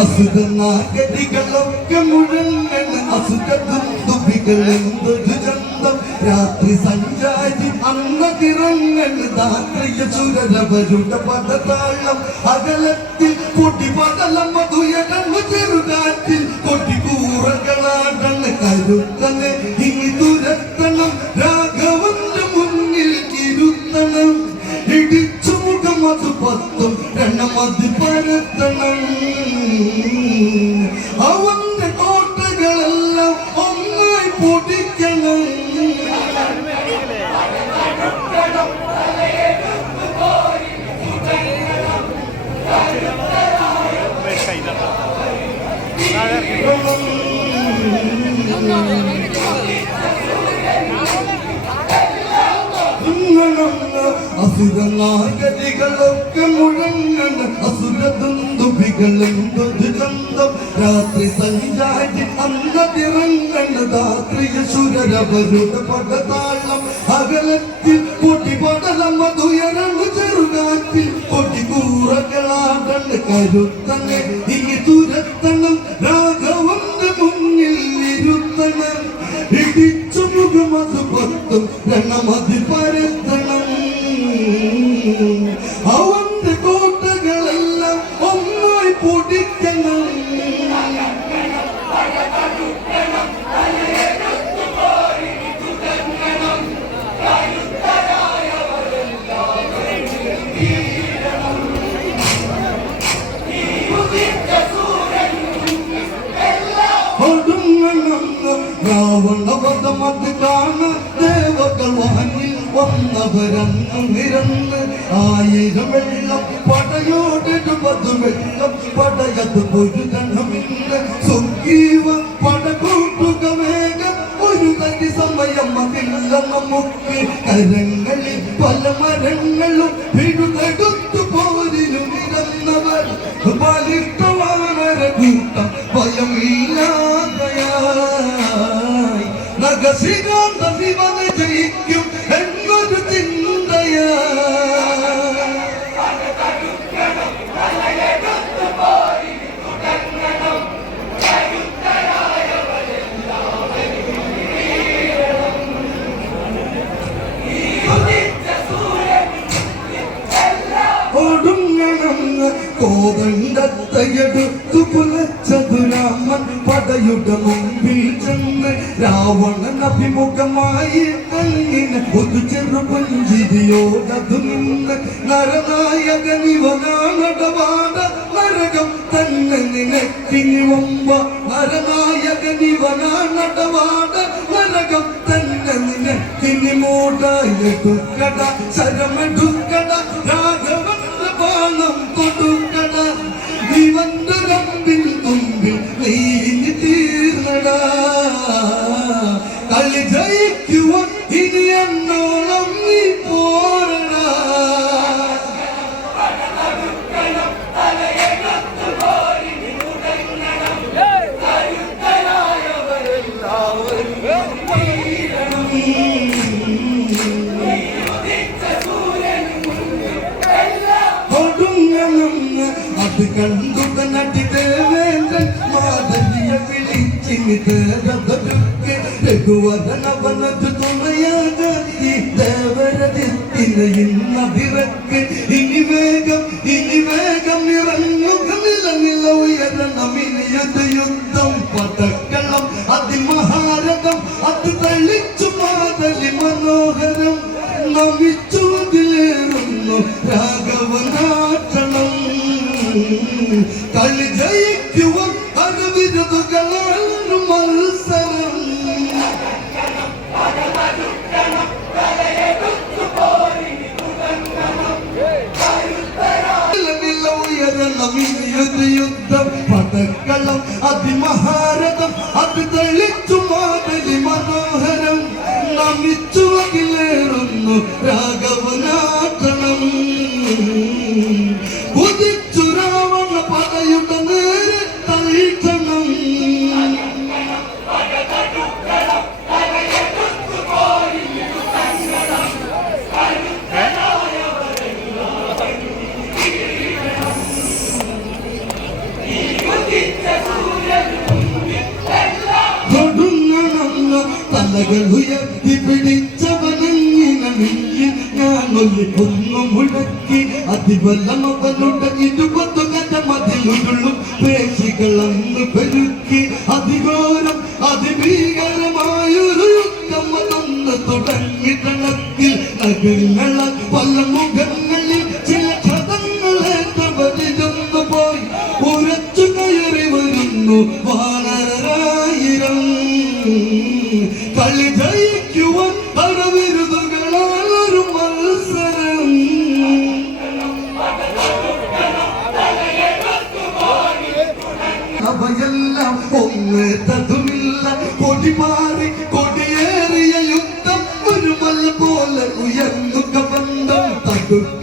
അസുഖനാഗതികളൊക്കെ മുഴങ്ങണ് അസുഖത്തും തുപ്പികളെന്തൊരു ചന്തം. രാത്രി സഞ്ചാരി അന്നതിറങ്ങണ് ദാത്രിയ ചുരരവരുടെ പദതാളം. അകലത്തിൽ കൊടി പടലം മധുയരങ്ങ് ചെറുകാറ്റിൽ കൊടികൂറകളാടണ് കരുത്തനെ ഇനി തുരത്തണം രാഘവന്റെ മുന്നിൽ ഇരുത്തണം. ഇടിച്ചു മുഖം അത് പത്തും എണ്ണം അത് പരത്തണം അവന്റെ കോട്ടകളെല്ലാം ഒന്നായി പൊടിക്കണം. അസുരനാഗതികളൊക്കെ മുഴങ്ങണ് അസുരദുന്ദുഭികളും ദുരിതന്തം രാത്രി സഞ്ചാരി അന്നതിറങ്ങണ് രാത്രിയ സുരരവരുടെ പടതാളം അകലത്തിൽ പൊട്ടി പടലം മധുയരങ്ങ് ചെറുകാറ്റിൽ പൊട്ടി കൂറകളാടണ് കരുത്തനെ ഇനി തുരത്തണം രാഘവന്റെ മുന്നിൽ ഇരുത്തണം. ഇടിച്ചു മുഖമത് ഒടുങ്ങണമെന്ന് രാവണവധമത് കാണ ദേവകൾ വാനിൽ വന്നവരന്ന് നിരന്ന് ആയിരം വെള്ളം പടയോടെഴുപത് വെള്ളം പടയത് പൊരുതണമില്ല സുഖീവ പടകൂട്ടുക വേഗം ഒരു തരി സമയം അതില്ല നമുക്ക് കരങ്ങളിൽ പല മരങ്ങളും പിഴുതെടുത്തു പോരിനു നിരന്നവർ ബലിഷ്ടവാനര കൂട്ടം ഭയമില്ലാതയായി നഗസികാന്ത ശിവനെ ജയിക്കും എന്നൊരു ചിന്തയ. ഒടുങ്ങണമെന്ന് കോതണ്ടത്തയെടുത്തു പുലച്ചതുരാമൻ പടയുടെ മുമ്പിൽ ചെന്ന് രാവണൻ അഭിമുഖമായി കണ്ണിന് ഒരു ചെറു പുഞ്ചിരിയോടതു നിന്ന് നരനായകൻ ഇവനാണടവാട നരകം തന്നെ നിനക്കിനി വമ്പ നരനായകൻ ഇവനാണടവാട നരകം തന്നെ നിനക്കിനി ശരമെടുക്കട രാഘവന്റെ ജയിക്കുവാൻ ഇനി എന്നോളം നീ ഒടുങ്ങണമെന്ന് അത് കണ്ടു നടി ദേവേന്ദ്രൻ മാധവിയെ വിളിച്ചിനി തേരതൊരുക്ക് രഘുവരനവനത് തുണയാകി ദേവരതിന് ഇന്നതിരക്ക് ഇനി വേഗം ഇനി വേഗം ഇറങ്ങുക നില നില ഉയരണം ഇനിയത് യുദ്ധം പടക്കളം അതിമഹാരഥം അത് തളിച്ചു മാതലി മനോഹരം. നമിച്ചു അതിലേറുന്നു രാഘവനാട്ടണം. കളി ജയിക്കുവാൻ അനുവിരുതുകളാണ് മത്സരം അതിമഹാരഥം അത് തെളിച്ചു മാതലി മനോഹരം. നമിച്ചു അകിലേറുന്നു രാഘവനാട്ടണം. തലകൾ ഉയർത്തി പിടിച്ചവനങ്ങിന നെയ്യിൽ ഞാൻ ഒന്നു മുഴക്കി അതിബലം അവനുടെ ഇരുപതു കഥ മതിലുകളും പേശികളന്ന് പെരുക്കി. അതിഘോരം അതിഭീകരമായൊരു യുദ്ധം അതൊന്ന് തുടങ്ങി തണത്തിൽ നഗരങ്ങള പല മുഖങ്ങളിൽ ചില പോയി. ഉരച്ചു കയറി വരുന്നു കളി ജയിക്കുവാൻ പരവിരുതുകളാൽ ഒരു മത്സരം. അവയെല്ലാം ഒന്ന് തതുമില്ല കൊടി മാറി കൊടിയേറിയ യുദ്ധം ഒരു മല പോലെ ഉയർന്നു കബന്ധം തടുക്കട